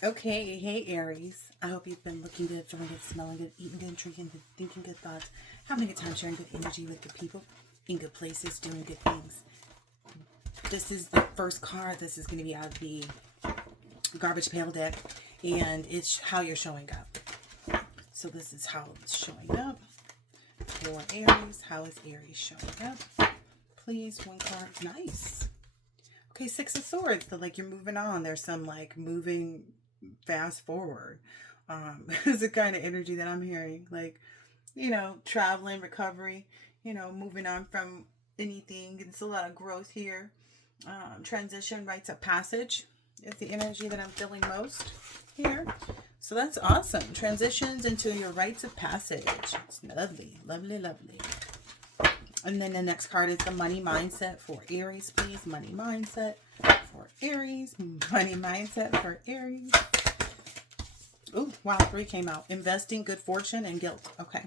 Okay, hey Aries. I hope you've been looking good, feeling good, smelling good, eating good, drinking good, thinking good thoughts, having a good time, sharing good energy with good people, in good places, doing good things. This is the first card. This is going to be out of the garbage pail deck, and it's how you're showing up. So this is how it's showing up for Aries. How is Aries showing up? Please, one card. Nice. Okay, Six of Swords. So like you're moving on. There's some like moving fast forward. Is the kind of energy that I'm hearing. Like, traveling, recovery, moving on from anything. It's a lot of growth here. Transition, rites of passage is the energy that I'm feeling most here. So that's awesome. Transitions into your rites of passage. It's lovely, lovely, lovely. And then the next card is the money mindset for Aries, please. Money mindset for Aries. Money mindset for Aries. Oh, wow, 3 came out. Investing, good fortune, and guilt. Okay.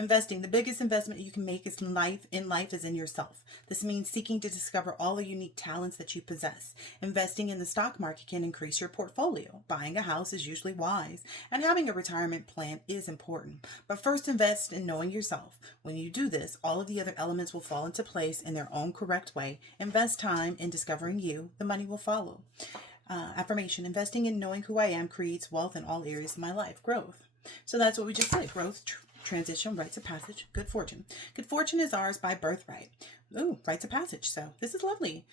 Investing. The biggest investment you can make is in life is in yourself. This means seeking to discover all the unique talents that you possess. Investing in the stock market can increase your portfolio. Buying a house is usually wise, and having a retirement plan is important. But first, invest in knowing yourself. When you do this, all of the other elements will fall into place in their own correct way. Invest time in discovering you. The money will follow. Affirmation: investing in knowing who I am creates wealth in all areas of my life. Growth. So that's what we just said. Growth, transition, rites of passage, good fortune. Good fortune is ours by birthright. Ooh, rites of passage. So this is lovely.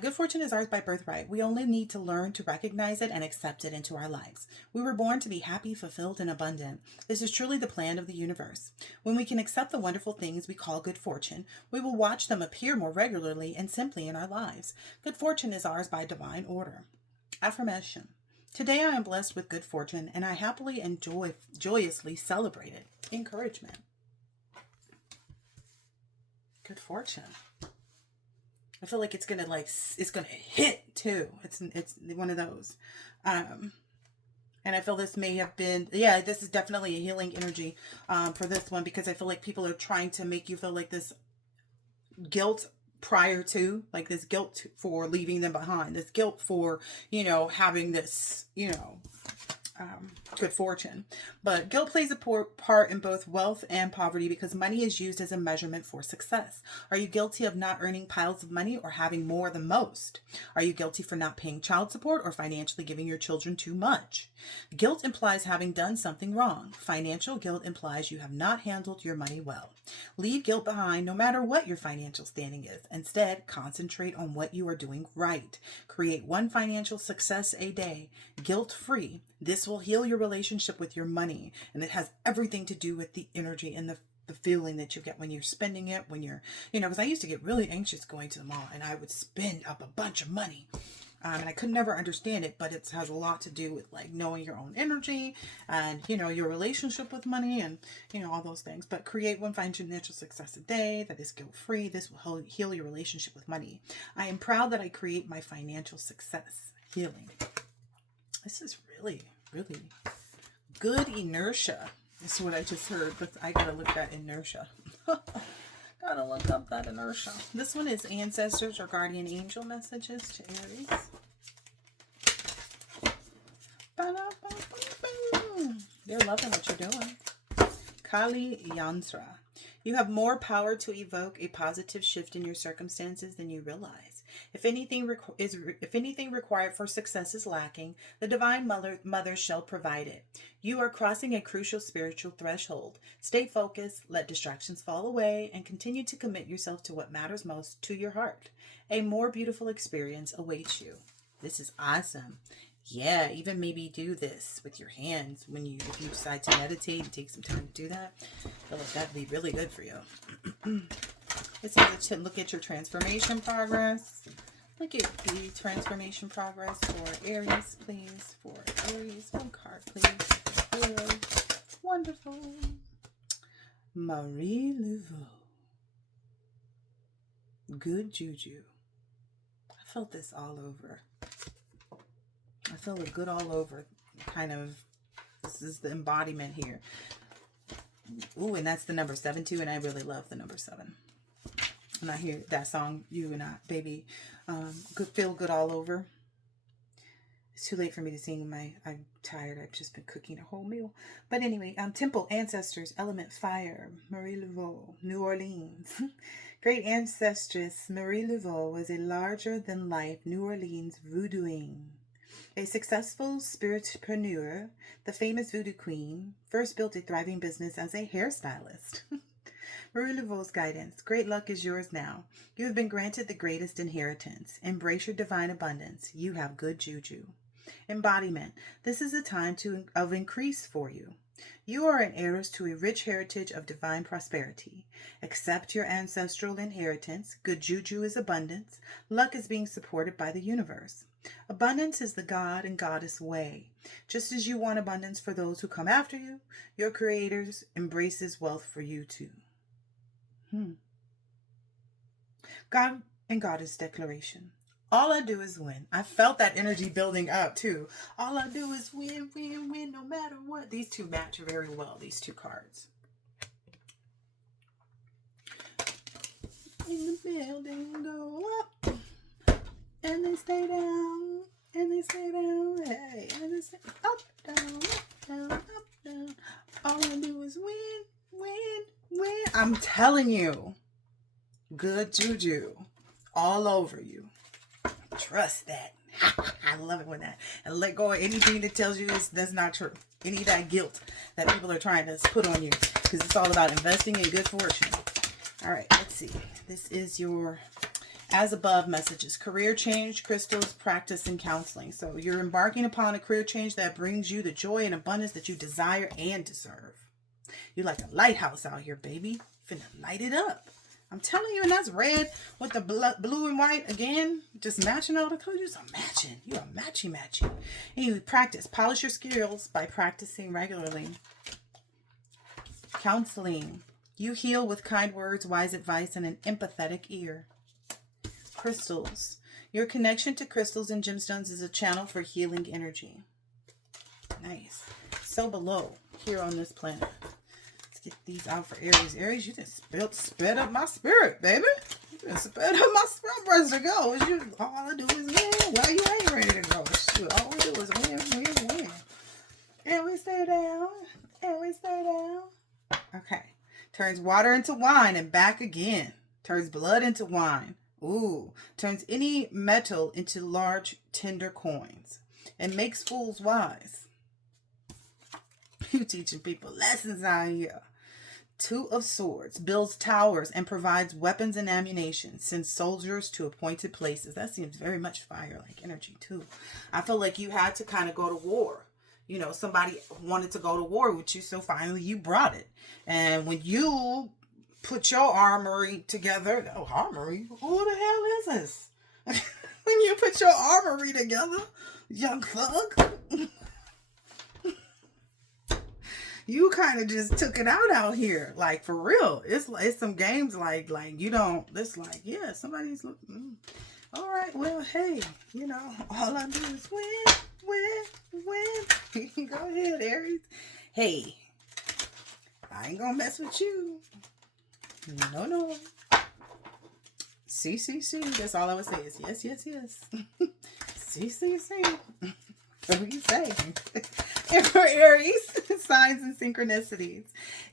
Good fortune is ours by birthright. We only need to learn to recognize it and accept it into our lives. We were born to be happy, fulfilled, and abundant. This is truly the plan of the universe. When we can accept the wonderful things we call good fortune, we will watch them appear more regularly and simply in our lives. Good fortune is ours by divine order. Affirmation. Today I am blessed with good fortune and I happily and joyously celebrate it. Encouragement. Good fortune. I feel like it's gonna hit too. It's one of those. And I feel this may have been, this is definitely a healing energy for this one, because I feel like people are trying to make you feel like this guilt prior to, like this guilt for leaving them behind, this guilt for having this good fortune. But guilt plays a part in both wealth and poverty because money is used as a measurement for success. Are you guilty of not earning piles of money or having more than most? Are you guilty for not paying child support or financially giving your children too much? Guilt implies having done something wrong. Financial guilt implies you have not handled your money well. Leave guilt behind no matter what your financial standing is. Instead, concentrate on what you are doing right. Create one financial success a day, guilt-free. This will heal your relationship with your money, and it has everything to do with the energy and the feeling that you get when you're spending it, when you're, because I used to get really anxious going to the mall and I would spend up a bunch of money. And I could never understand it, but it has a lot to do with like knowing your own energy and, your relationship with money and, all those things. But create one financial success a day that is guilt-free. This will heal your relationship with money. I am proud that I create my financial success. Healing. This is really, really good inertia. This is what I just heard, but I gotta look at inertia. Gotta look up that inertia. This one is ancestors or guardian angel messages to Aries. They're loving what you're doing. Kali Yantra. You have more power to evoke a positive shift in your circumstances than you realize. If anything required for success is lacking, the Divine Mother shall provide it. You are crossing a crucial spiritual threshold. Stay focused, let distractions fall away, and continue to commit yourself to what matters most to your heart. A more beautiful experience awaits you. This is awesome. Yeah, even maybe do this with your hands if you decide to meditate and take some time to do that. I feel like that'd be really good for you. This is look at your transformation progress. Look at the transformation progress for Aries, please. For Aries, one card, please. Aries. Wonderful. Marie Laveau. Good juju. I felt this all over. I feel it good all over. Kind of, this is the embodiment here. Ooh, and that's the number 7 too, and I really love the number 7. And I hear that song, You and I, baby, feel good all over. It's too late for me to sing I'm tired. I've just been cooking a whole meal. But anyway, temple ancestors, element fire, Marie Laveau, New Orleans. Great ancestress Marie Laveau was a larger-than-life New Orleans voodooing. A successful spiritpreneur, the famous voodoo queen first built a thriving business as a hairstylist. Marie Laveau's guidance. Great luck is yours now. You have been granted the greatest inheritance. Embrace your divine abundance. You have good juju. Embodiment. This is a time of increase for you. You are an heiress to a rich heritage of divine prosperity. Accept your ancestral inheritance. Good juju is abundance. Luck is being supported by the universe. Abundance is the God and Goddess way. Just as you want abundance for those who come after you, your Creator embraces wealth for you too. God and Goddess declaration. All I do is win. I felt that energy building up too. All I do is win, win, win, no matter what. These two match very well, these two cards. In the building, go up, and they stay down, and they stay down, hey, and they stay up, down, up, down, up, down. All I do is win, win, win. I'm telling you, good juju all over you. Trust that. I love it when that. And let go of anything that tells you that's not true. Any of that guilt that people are trying to put on you. Because it's all about investing in good fortune. All right, let's see. This is your as above messages. Career change, crystals, practice, and counseling. So you're embarking upon a career change that brings you the joy and abundance that you desire and deserve. You're like a lighthouse out here, baby. Finna light it up. I'm telling you, and that's red with the blue and white again, just matching all the colors. You're a matchy. And you practice, polish your skills by practicing regularly. Counseling. You heal with kind words, wise advice, and an empathetic ear. Crystals. Your connection to crystals and gemstones is a channel for healing energy. Nice. So below, here on this planet. Get these out for Aries. Aries, you just sped up my spirit, baby. You just sped up my spirit. I'm ready to go. All I do is win. Well, you ain't ready to go. Shoot, all we do is win. And we stay down. Okay. Turns water into wine and back again. Turns blood into wine. Ooh. Turns any metal into large, tender coins. And makes fools wise. You teaching people lessons out here. Two of Swords. Builds towers and provides weapons and ammunition. Sends soldiers to appointed places. That seems very much fire-like energy too. I feel like you had to kind of go to war. You know, somebody wanted to go to war with you, so finally you brought it. And when you put your armory together, armory? Who the hell is this? When you put your armory together, young thug, you kind of just took it out here, like for real. It's some games like you don't. It's like somebody's. All right, well, hey, all I do is win. Go ahead, Aries. Hey, I ain't gonna mess with you. No. C. That's all I would say is yes. C. What do you say? And for Aries, signs and synchronicities.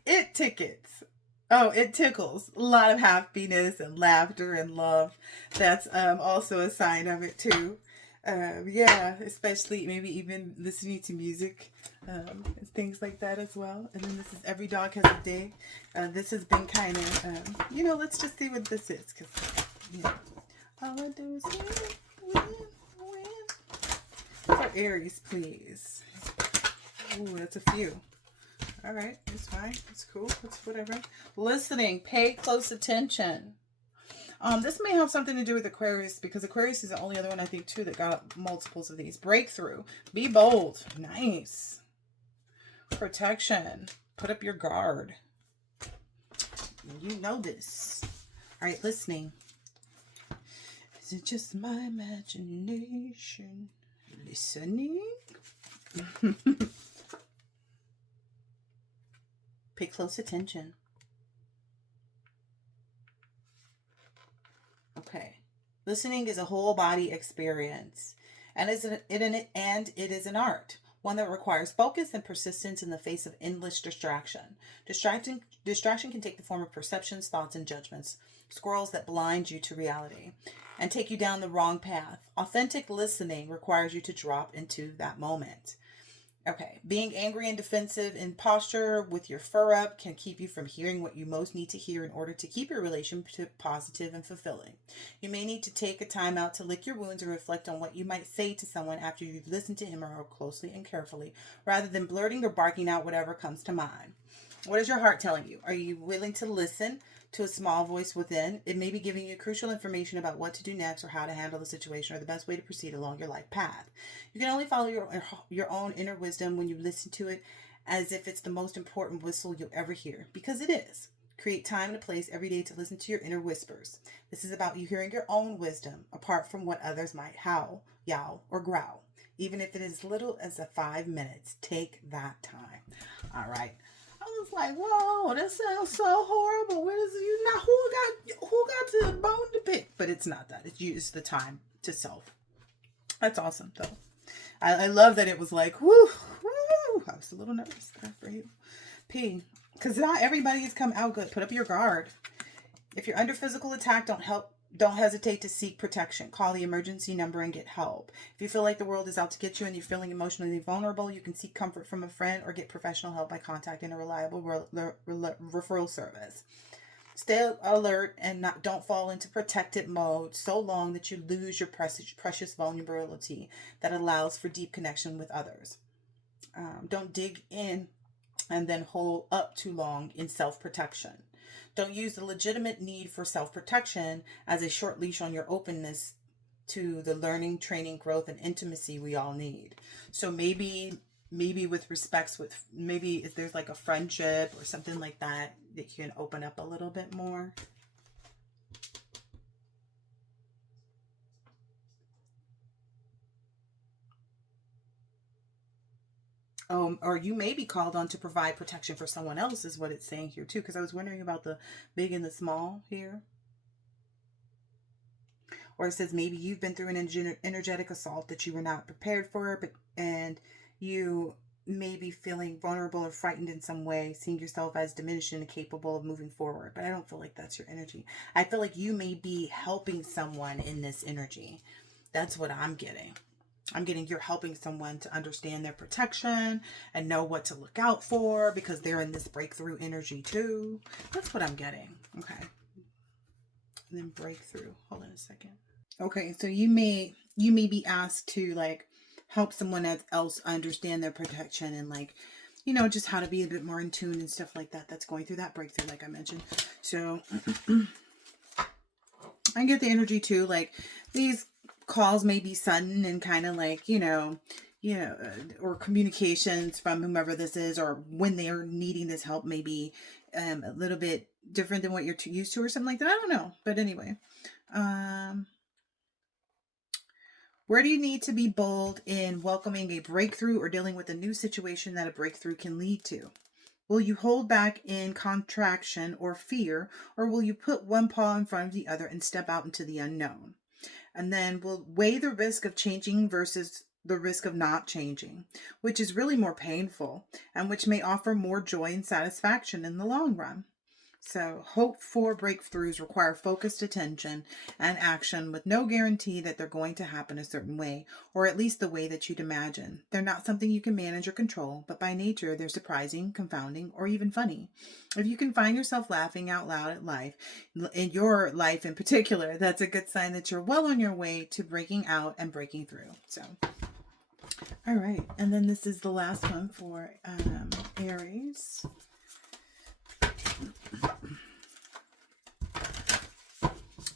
It tickles. A lot of happiness and laughter and love. That's also a sign of it too. Especially maybe even listening to music, things like that as well. And then this is Every Dog Has a Day. This has been kind of, let's just see what this is. Because, all I do is win. For Aries, please. Ooh, that's a few. All right, it's fine. It's cool. It's whatever. Listening. Pay close attention. This may have something to do with Aquarius, because Aquarius is the only other one I think too that got multiples of these. Breakthrough. Be bold. Nice. Protection. Put up your guard. You know this. All right, listening. Is it just my imagination? Listening. Pay close attention. Okay. Listening is a whole body experience. And it is an art, one that requires focus and persistence in the face of endless distraction. Distraction can take the form of perceptions, thoughts, and judgments, squirrels that blind you to reality and take you down the wrong path. Authentic listening requires you to drop into that moment. Okay, being angry and defensive in posture with your fur up can keep you from hearing what you most need to hear in order to keep your relationship positive and fulfilling. You may need to take a time out to lick your wounds and reflect on what you might say to someone after you've listened to him or her closely and carefully, rather than blurting or barking out whatever comes to mind. What is your heart telling you? Are you willing to listen to a small voice within? It may be giving you crucial information about what to do next or how to handle the situation or the best way to proceed along your life path. You can only follow your own inner wisdom when you listen to it as if it's the most important whistle you'll ever hear, because it is. Create time and a place every day to listen to your inner whispers. This is about you hearing your own wisdom apart from what others might howl, yowl, or growl. Even if it is as little as 5 minutes, take that time. All right. I was like, whoa, that sounds so horrible. Where is you now? Who got to the bone to pick? But it's not that. It's the time to self. That's awesome, though. I love that it was like, whoo. I was a little nervous for you. P. Because not everybody has come out good. Put up your guard. If you're under physical attack, don't hesitate to seek protection. Call the emergency number and get help. If you feel like the world is out to get you and you're feeling emotionally vulnerable, you can seek comfort from a friend or get professional help by contacting a reliable referral service. Stay alert and don't fall into protected mode so long that you lose your precious vulnerability that allows for deep connection with others. Don't dig in and then hold up too long in self-protection. Don't use the legitimate need for self-protection as a short leash on your openness to the learning, training, growth, and intimacy we all need. So maybe with respects with, maybe if there's like a friendship or something like that you can open up a little bit more. Or you may be called on to provide protection for someone else is what it's saying here too. Because I was wondering about the big and the small here. Or it says maybe you've been through an energetic assault that you were not prepared for, and you may be feeling vulnerable or frightened in some way, seeing yourself as diminished and incapable of moving forward. But I don't feel like that's your energy. I feel like you may be helping someone in this energy. That's what I'm getting. I'm getting you're helping someone to understand their protection and know what to look out for because they're in this breakthrough energy too. That's what I'm getting. Okay. And then breakthrough. Hold on a second. Okay, so you may be asked to like help someone else understand their protection and like, just how to be a bit more in tune and stuff like that. That's going through that breakthrough, like I mentioned. So I get the energy too, like these calls may be sudden and kind of like, or communications from whomever this is, or when they are needing this help, maybe a little bit different than what you're used to or something like that. I don't know. But anyway, where do you need to be bold in welcoming a breakthrough or dealing with a new situation that a breakthrough can lead to? Will you hold back in contraction or fear, or will you put one paw in front of the other and step out into the unknown? And then we'll weigh the risk of changing versus the risk of not changing, which is really more painful and which may offer more joy and satisfaction in the long run. So hope for breakthroughs require focused attention and action with no guarantee that they're going to happen a certain way, or at least the way that you'd imagine. They're not something you can manage or control, but by nature, they're surprising, confounding, or even funny. If you can find yourself laughing out loud at life, in your life in particular, that's a good sign that you're well on your way to breaking out and breaking through. So, all right. And then this is the last one for Aries.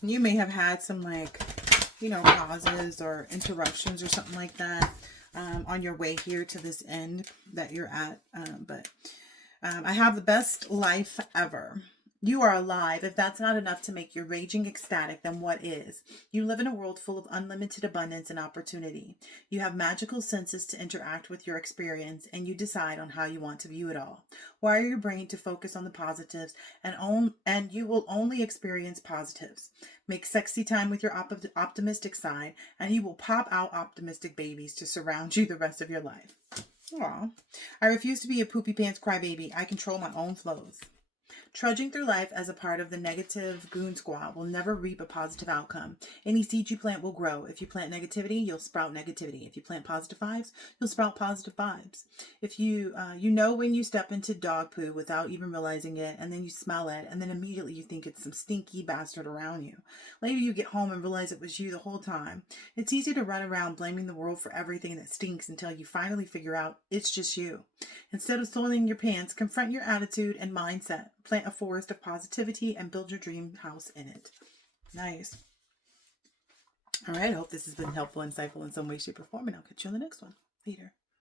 You may have had some pauses or interruptions or something like that on your way here to this end that you're at. But I have the best life ever. You are alive. If that's not enough to make you raging ecstatic, then what is? You live in a world full of unlimited abundance and opportunity. You have magical senses to interact with your experience, and you decide on how you want to view it all. Wire your brain to focus on the positives, and you will only experience positives. Make sexy time with your optimistic side, and you will pop out optimistic babies to surround you the rest of your life. Aw. I refuse to be a poopy pants crybaby. I control my own flows. Trudging through life as a part of the negative goon squad will never reap a positive outcome. Any seed you plant will grow. If you plant negativity, you'll sprout negativity. If you plant positive vibes, you'll sprout positive vibes. If you know when you step into dog poo without even realizing it, and then you smell it, and then immediately you think it's some stinky bastard around you. Later you get home and realize it was you the whole time. It's easy to run around blaming the world for everything that stinks until you finally figure out it's just you. Instead of soiling your pants, confront your attitude and mindset. Plant a forest of positivity and build your dream house in it. Nice. All right. I hope this has been helpful, insightful in some way, shape, or form, and I'll catch you on the next one. Later.